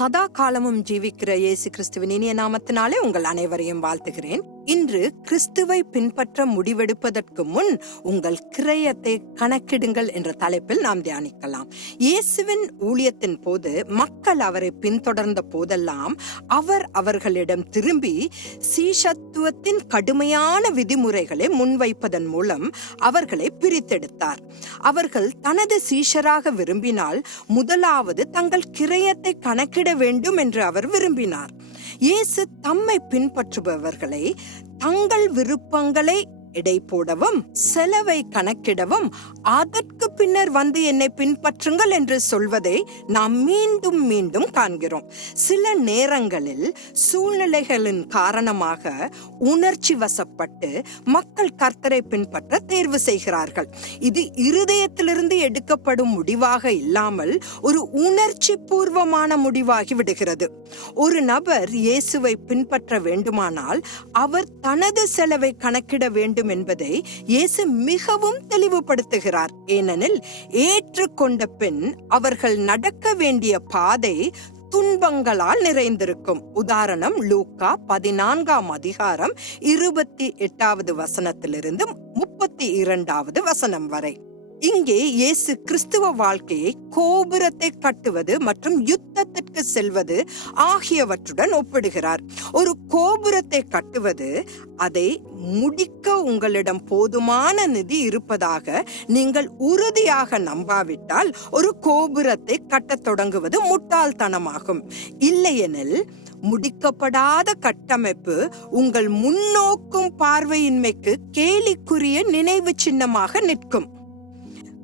சதா காலமும் ஜீவிக்கிற இயேசு கிறிஸ்துவின் இனிய நாமத்தினாலே உங்கள் அனைவரையும் வாழ்த்துகிறேன். இன்று கிறிஸ்துவை பின்பற்ற முடிவெடுப்பதற்கு முன் உங்கள் கிரயத்தை கணக்கிடுங்கள் என்ற தலைப்பில் நாம் தியானிக்கலாம். இயேசுவின் ஊழியத்தின் போது மக்கள் அவரை பின்தொடர்ந்த போதெல்லாம் அவர் அவர்களிடம் திரும்பி சீஷத்துவத்தின் கடுமையான விதிமுறைகளை முன்வைப்பதன் மூலம் அவர்களை பிரித்தெடுத்தார். அவர்கள் தனது சீஷராக விரும்பினால் முதலாவது தங்கள் கிரயத்தை கணக்கிட வேண்டும் என்று அவர் விரும்பினார். இயேசு தம்மை பின்பற்றுபவர்களை தங்கள் விருப்பங்களை எடை போடவும் செலவை கணக்கிடவும் அதற்கு பின்னர் வந்து என்னை பின்பற்றுங்கள் என்று சொல்வதை நாம் மீண்டும் மீண்டும் காண்கிறோம். சில நேரங்களில் சூழ்நிலைகளின் காரணமாக உணர்ச்சி வசப்பட்டு மக்கள் கர்த்தரை பின்பற்ற தேர்வு செய்கிறார்கள். இது இருதயத்திலிருந்து எடுக்கப்படும் முடிவாக இல்லாமல் ஒரு உணர்ச்சி பூர்வமான முடிவாகி விடுகிறது. ஒரு நபர் இயேசுவை பின்பற்ற வேண்டுமானால் அவர் தனது செலவை கணக்கிட வேண்டும் என்பதை இயேசு மிகவும் தெளிவுபடுத்துகிறார். ஏனெனில் ஏற்றுக்கொண்ட பின் அவர்கள் நடக்க வேண்டிய பாதை துன்பங்களால் நிறைந்திருக்கும். உதாரணம் லூக்கா பதினான்காம் அதிகாரம் இருபத்தி எட்டாவது வசனத்திலிருந்து முப்பத்தி இரண்டாவது வசனம் வரை. இங்கே இயேசு கிறிஸ்துவ வாழ்க்கையை கோபுரத்தை கட்டுவது மற்றும் யுத்தத்திற்கு செல்வது ஆகியவற்றுடன் ஒப்பிடுகிறார். ஒரு கோபுரத்தை கட்டுவது அதை முடிக்க உங்களிடம் போதுமான நிதி இருப்பதாக நீங்கள் உறுதியாக நம்பாவிட்டால் ஒரு கோபுரத்தை கட்டத் தொடங்குவது முட்டாள்தனமாகும். இல்லையெனில் முடிக்கப்படாத கட்டமைப்பு உங்கள் முன்னோக்கும் பார்வையின்மைக்கு கேலிக்குரிய நினைவு சின்னமாக நிற்கும்.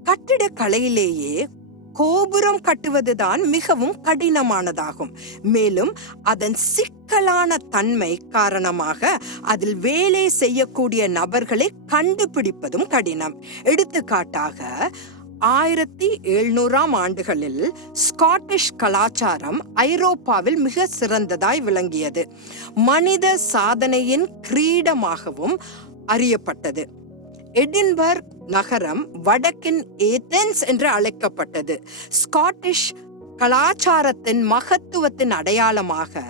கட்டிட கலையிலேயே கோபுரம் கட்டுவதுதான் மிகவும் கடினமானதாகும். மேலும் அதன் சிக்கலான தன்மை காரணமாக அதில் வேலை செய்யக்கூடிய நபர்களை கண்டுபிடிப்பதும் கடினம். எடுத்துக்காட்டாக ஆயிரத்தி எழுநூறாம் ஆண்டுகளில் ஸ்காட்டிஷ் கலாச்சாரம் ஐரோப்பாவில் மிக சிறந்ததாய் விளங்கியது. மனித சாதனையின் கிரீடமாகவும் அறியப்பட்டது. எடின்பர்க் நகரம் வடக்கின் ஏதென்ஸ் என்று அழைக்கப்பட்டது. ஸ்காட்டிஷ் கலாச்சாரத்தின் மகத்துவத்தின் அடையாளமாக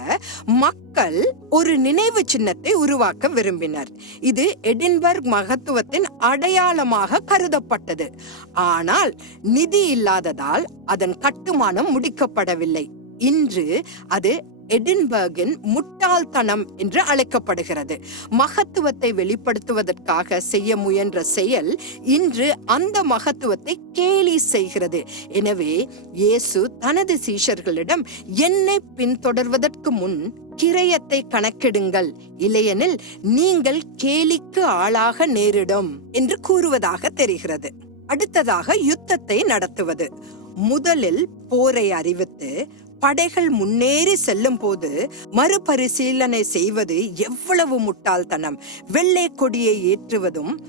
மக்கள் ஒரு நினைவு சின்னத்தை உருவாக்க விரும்பினர். இது எடின்பர்க் மகத்துவத்தின் அடையாளமாக கருதப்பட்டது. ஆனால் நிதி இல்லாததால் அதன் கட்டுமானம் முடிக்கப்படவில்லை. இன்று அது எடின்பர்கின் முட்டாள்தனம் என்று அழைக்கப்படுகிறது. மகத்துவத்தை வெளிப்படுத்துவதற்காக செய்ய முயன்ற செயல் இன்று அந்த மகத்துவத்தை கேலி செய்கிறது. எனவே இயேசு தனது சீஷர்களிடம் என்னை பின்தொடர்வதற்கு முன் கிரயத்தை கணக்கிடுங்கள். இல்லையெனில் நீங்கள் கேலிக்கு ஆளாக நேரிடும் என்று கூறுவதாக தெரிகிறது. அடுத்ததாக யுத்தத்தை நடத்துவது. முதலில் போரை அறிவித்து படைகள் முன்னேறி செல்லும் போது மறுபரிசீலனை செய்வது எவ்வளவு முட்டாள்தனம். வெள்ளை கொடியை ஏற்றுவதும்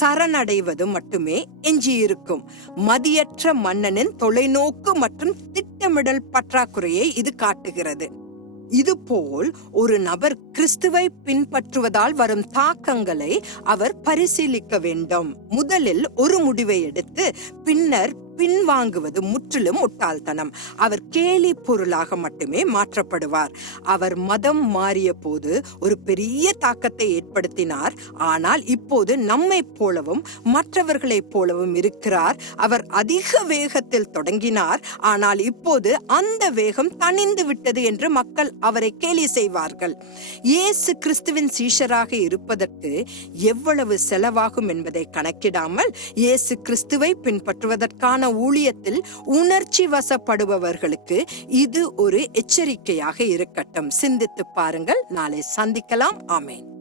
சரணடைவதும் மட்டுமே எஞ்சியிருக்கும். மதியற்ற மன்னனின் தொலைநோக்கு மற்றும் திட்டமிடல் பற்றாக்குறையை இது காட்டுகிறது. இதுபோல் ஒரு நபர் கிறிஸ்துவை பின்பற்றுவதால் வரும் தாக்கங்களை அவர் பரிசீலிக்க வேண்டும். முதலில் ஒரு முடிவை எடுத்து பின்னர் பின்வாங்குவது முற்றிலும் முட்டாள்தனம். அவர் கேலி பொருளாக மட்டுமே மாற்றப்படுவார். அவர் மதம் மாறிய போது ஒரு பெரிய தாக்கத்தை ஏற்படுத்தினார். ஆனால் இப்போது நம்மை போலவும் மற்றவர்களைப் போலவும் இருக்கிறார். அவர் அதிக வேகத்தில் தொடங்கினார். ஆனால் இப்போது அந்த வேகம் தணிந்து விட்டது என்று மக்கள் அவரை கேலி செய்வார்கள். இயேசு கிறிஸ்துவின் சீஷராக இருப்பதற்கு எவ்வளவு செலவாகும் என்பதை கணக்கிடாமல் இயேசு கிறிஸ்துவை பின்பற்றுவதற்கான ஊழியத்தில் உணர்ச்சி வசப்படுபவர்களுக்கு இது ஒரு எச்சரிக்கையாக இருக்கட்டும். சிந்தித்து பாருங்கள். நாளை சந்திக்கலாம். ஆமேன்.